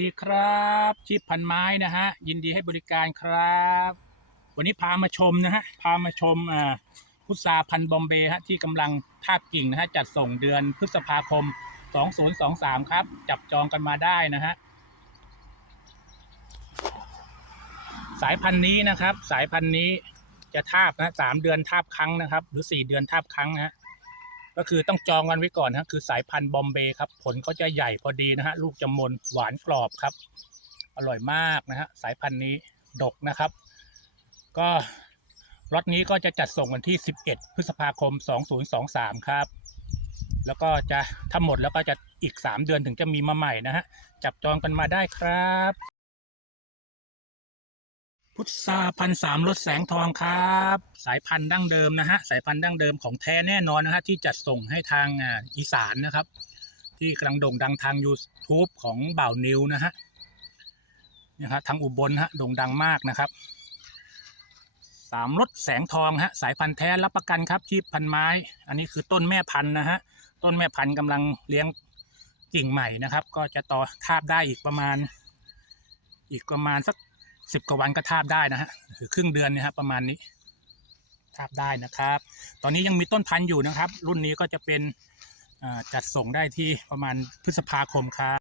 สดีครับชีพพันไม้นะฮะยินดีให้บริการครับ วันนี้พามาชมนะฮะพามาชมอ่าพุทราพันบอมเบย์ฮะที่กำลังทาบกิ่งนะฮะจัดส่งเดือนพฤษภาคม 2023 ครับ จับจองกันมาได้นะฮะสายพันธุ์นี้นะครับ สายพันธุ์นี้จะทาบนะสามเดือนทาบครั้งนะครับ หรือสี่เดือนทาบครั้งนะฮะ ก็คือต้องจองกันไว้ก่อนนะคือสายพันธุ์บอมเบย์ครับ ผลเขาจะใหญ่พอดีนะฮะลูกจะมนหวานกรอบครับ อร่อยมากนะฮะสายพันธุ์นี้ดกนะครับ ก็รถนี้ก็จะจัดส่งวันที่ 11 พฤษภาคม 2023 ครับ แล้วก็จะถ้าหมดแล้วก็จะอีก 3 เดือนถึงจะมีมาใหม่นะฮะจับจองกันมาได้ครับ พุทราพันสามรถแสงทองครับ สายพันธุ์ดั้งเดิมนะฮะสายพันธุ์ดั้งเดิมของแท้แน่นอนนะฮะที่จัดส่งให้ทางอีสานนะครับ ที่กำลังโด่งดังทาง YouTube ของบ่าวนิวนะฮะนะฮะทางอุบลฮะโด่งดังมากนะครับสามรถแสงทองฮะสายพันธุ์แท้รับประกันครับชีพพันไม้ อันนี้คือต้นแม่พันธุ์นะฮะต้นแม่พันธุ์กำลังเลี้ยงกิ่งใหม่นะครับ ก็จะต่อทาบได้อีกประมาณ อีกประมาณสัก สิบกว่าวันก็ทาบได้นะฮะหรือครึ่งเดือนเนี่ยฮะประมาณนี้ ทาบได้นะครับ ตอนนี้ยังมีต้นพันธุ์อยู่นะครับ รุ่นนี้ก็จะเป็นจัดส่งได้ที่ประมาณพฤษภาคมครับ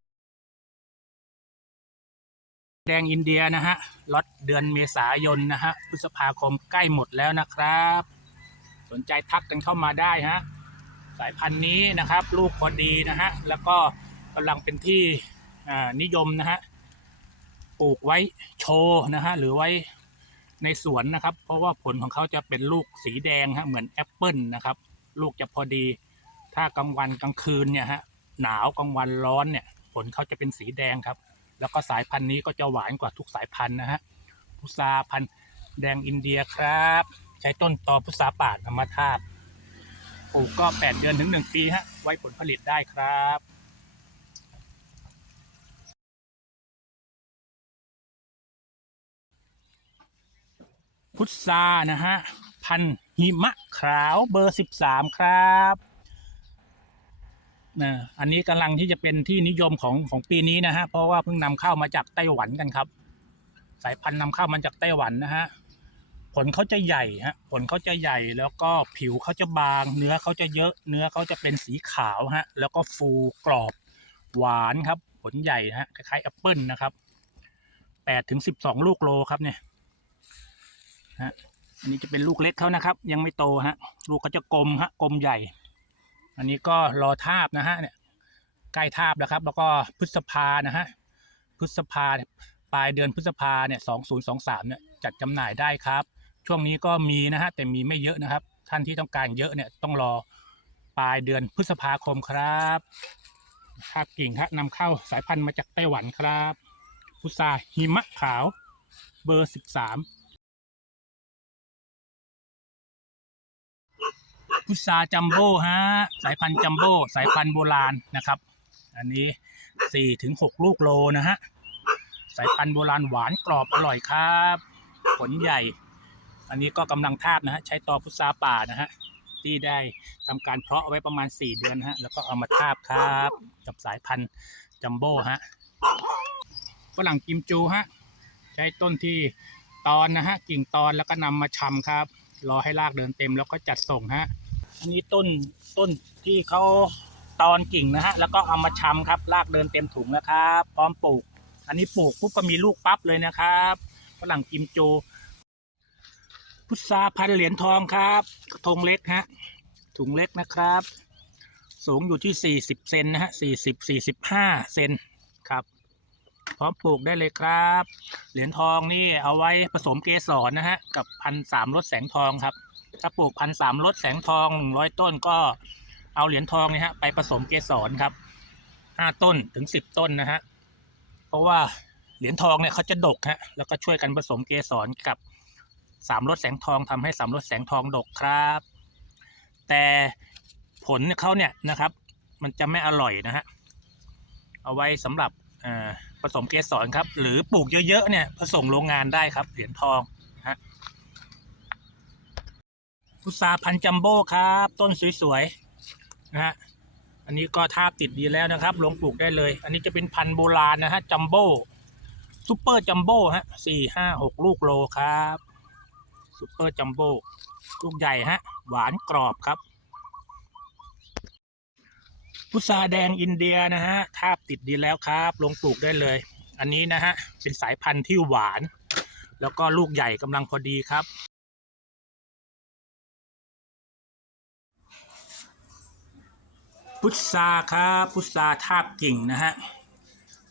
แดงอินเดียนะฮะล็อตเดือนเมษายนนะฮะพฤษภาคมใกล้หมดแล้วนะครับ สนใจทักกันเข้ามาได้ฮะสายพันธุ์นี้นะครับ ลูกพอดีนะฮะแล้วก็กำลังเป็นที่นิยมนะฮะ ปลูกไว้โชว์นะฮะหรือไว้ในสวนนะครับ เพราะว่าผลของเขาจะเป็นลูกสีแดงฮะเหมือนแอปเปิลนะครับ ลูกจะพอดี ถ้ากลางวันกลางคืนเนี่ยฮะหนาวกลางวันร้อนเนี่ย ผลเขาจะเป็นสีแดงครับ แล้วก็สายพันธุ์นี้ก็จะหวานกว่าทุกสายพันธุ์นะฮะพุทราพันธุ์แดงอินเดียครับ ใช้ต้นตอพุทราป่าธรรมทาบปลูกก็ 8 เดือนถึง 1 ปีฮะไว้ผลผลิตได้ครับ พุทรานะฮะ พันหิมะขาวเบอร์สิบสามครับนะอันนี้กำลังที่จะเป็นที่นิยมของของปีนี้นะฮะ เพราะว่าเพิ่งนำเข้ามาจากไต้หวันกันครับ สายพันธุ์นำเข้ามาจากไต้หวันนะฮะ ผลเขาจะใหญ่ฮะ ผลเขาจะใหญ่แล้วก็ผิวเขาจะบาง เนื้อเขาจะเยอะ เนื้อเขาจะเป็นสีขาวฮะ แล้วก็ฟูกรอบหวานครับ ผลใหญ่ฮะ คล้ายๆแอปเปิลนะครับแปดถึงสิบสองลูกโลครับเนี่ย ฮะอันนี้จะเป็นลูกเล็กเขานะครับ ยังไม่โตฮะ ลูกเขาจะกลมฮะกลมใหญ่ อันนี้ก็รอทาบนะฮะเนี่ยใกล้ทาบแล้วครับ แล้วก็พฤษภานะฮะพฤษภาปลายเดือนพฤษภาเนี่ยสองศูนย์สองสามเนี่ยจัดจำหน่ายได้ครับ ช่วงนี้ก็มีนะฮะแต่มีไม่เยอะนะครับ ท่านที่ต้องการเยอะเนี่ยต้องรอปลายเดือนพฤษภาคมครับทาบกิ่งฮะนำเข้าสายพันธุ์มาจากไต้หวันครับพุทราหิมะขาว เบอร์สิบสาม พุทราจัมโบ้ฮะสายพันธุ์จัมโบ้สายพันธุ์โบราณนะครับ อันนี้สี่ถึงหกลูกโลนะฮะสายพันธุ์โบราณหวานกรอบอร่อยครับ ผลใหญ่ อันนี้ก็กำลังทาบนะฮะใช้ตอพุทราป่านะฮะที่ได้ทำการเพาะไว้ประมาณ 4 เดือนฮะแล้วก็เอามาทาบครับ กับสายพันธุ์จัมโบ้ฮะฝรั่งกิมจูฮะใช้ต้นที่ตอนนะฮะกิ่งตอนแล้วก็นำมาชำครับ รอให้รากเดินเต็มแล้วก็จัดส่งฮะ อันนี้ต้นต้นที่เขาตอนกิ่งนะฮะ แล้วก็เอามาชำครับรากเดินเต็มถุงนะครับ พร้อมปลูก อันนี้ปลูกปุ๊บก็มีลูกปั๊บเลยนะครับฝรั่งกิมจู พุทราพันเหรียญทองครับธงเล็กฮะถุงเล็กนะครับ สูงอยู่ที่ 40 เซนนะฮะ 40 45 เซนครับ พร้อมปลูกได้เลยครับ เหรียญทองนี่เอาไว้ผสมเกสรนะฮะ กับพันสามรถแสงทองครับ ถ้าปลูกพันสามรถแสงทองร้อยต้นก็เอาเหรียญทองนี่ฮะไปผสมเกสรครับห้าต้นถึงสิบต้นนะฮะเพราะว่าเหรียญทองเนี่ยเขาจะดกฮะแล้วก็ช่วยกันผสมเกสรกับสามรถแสงทองทำให้สามรถแสงทองดกครับ แต่ผลเขาเนี่ยนะครับ มันจะไม่อร่อยนะฮะเอาไว้สำหรับผสมเกสรครับ หรือปลูกเยอะๆเนี่ยผสมโรงงานได้ครับเหรียญทองนะฮะ พุทราพันจัมโบ้ครับ ต้นสวยๆนะฮะอันนี้ก็ทาบติดดีแล้วนะครับลงปลูกได้เลย อันนี้จะเป็นพันธุ์โบราณนะฮะจัมโบ้ซูเปอร์จัมโบ้ฮะสี่ห้าหกลูกโลครับซูเปอร์จัมโบ้ลูกใหญ่ฮะ หวานกรอบครับ พุทราแดงอินเดียนะฮะทาบติดดีแล้วครับ ลงปลูกได้เลย อันนี้นะฮะเป็นสายพันธุ์ที่หวาน แล้วก็ลูกใหญ่กำลังพอดีครับ พุทราครับพุทราทาบกิ่งนะฮะ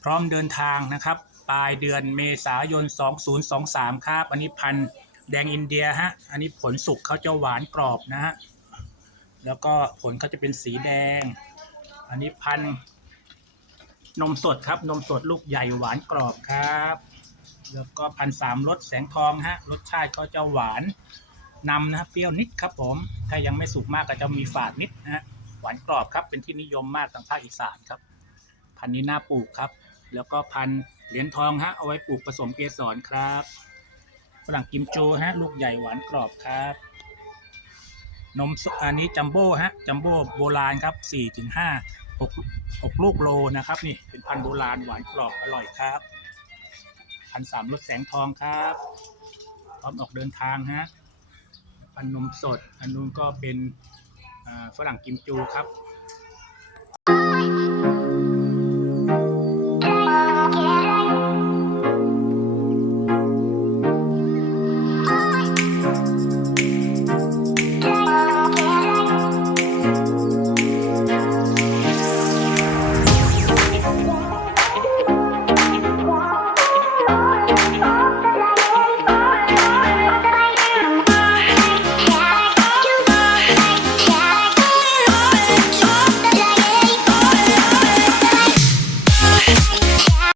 พร้อมเดินทางนะครับ ปลายเดือนเมษายน 2023 ครับ อันนี้พันธุ์แดงอินเดียฮะอันนี้ผลสุกเขาจะหวานกรอบนะฮะแล้วก็ผลเขาจะเป็นสีแดง อันนี้พันธุ์นมสดครับ นมสดลูกใหญ่หวานกรอบครับ แล้วก็พันสามรสแสงทองฮะรสชาติก็จะหวานนำนะเปรี้ยวนิดครับผม ถ้ายังไม่สุกมากก็จะมีฝาดนิดนะฮะานกรอบครับ เป็นที่นิยมมากทางภาคอีสานครับ พันธุ์นี้น่าปลูกครับ แล้วก็พันธุ์เหรียญทองฮะเอาไว้ปลูกผสมเกสรครับฝรั่งกิมจูฮะลูกใหญ่หวานกรอบครับ นมสอันนี้จัมโบ้ฮะจัมโบ้โบราณครับสี่ถึงห้าหกหกลูกโลนะครับนี่เป็นพันธุ์โบราณหวานกรอบอร่อยครับพันสามรสแสงทองครับพร้อมออกเดินทางฮะพันนมสด อันนู้นก็เป็น ฝรั่งกิมจูครับ